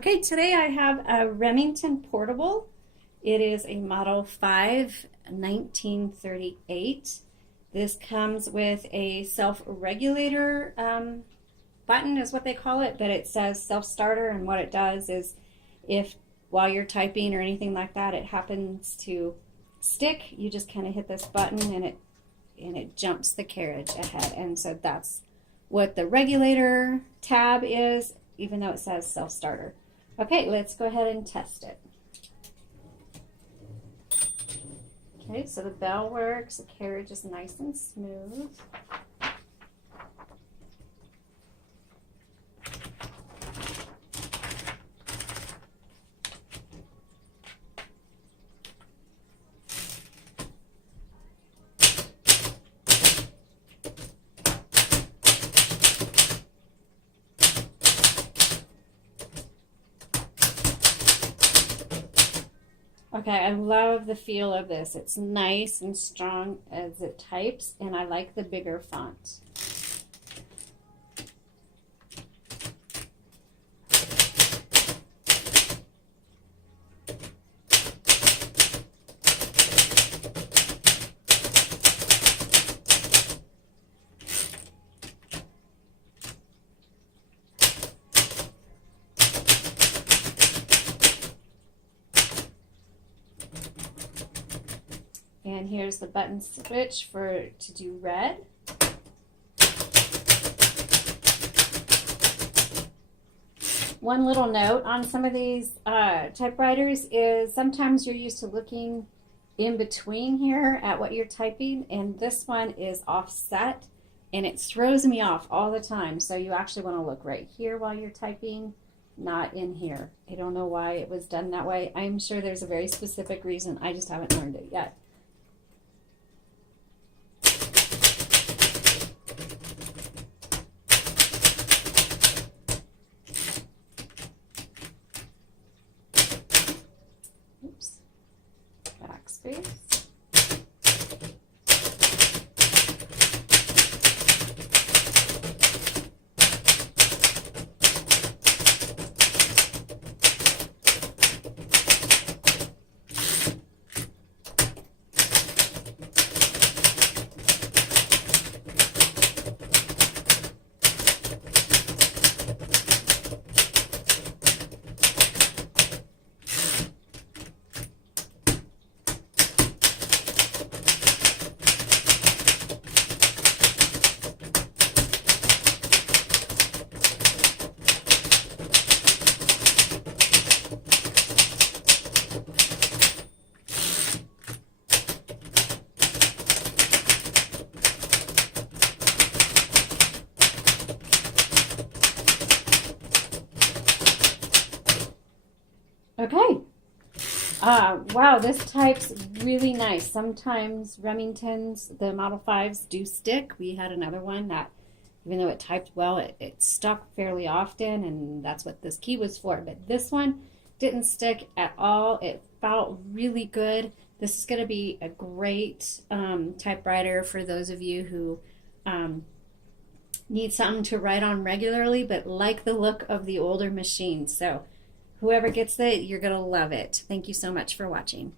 Okay, today I have a Remington portable. It is a Model 5 1938. This comes with a self-regulator button is what they call it, but it says self-starter, and what it does is if while you're typing or anything like that it happens to stick, you just kind of hit this button and it jumps the carriage ahead. And so that's what the regulator tab is, even though it says self-starter. Okay, let's go ahead and test it. Okay, so the bell works, the carriage is nice and smooth. Okay, I love the feel of this. It's nice and strong as it types, and I like the bigger font. And here's the button switch to do red. One little note on some of these typewriters is sometimes you're used to looking in between here at what you're typing, and this one is offset and it throws me off all the time. So you actually want to look right here while you're typing, not in here. I don't know why it was done that way. I'm sure there's a very specific reason. I just haven't learned it yet. Oops. Backspace. Okay. Wow, this types really nice. Sometimes Remingtons, the Model 5s, do stick. We had another one that, even though it typed well, it stuck fairly often, and that's what this key was for. But this one didn't stick at all. It felt really good. This is going to be a great typewriter for those of you who need something to write on regularly, but like the look of the older machines. So whoever gets it, you're going to love it. Thank you so much for watching.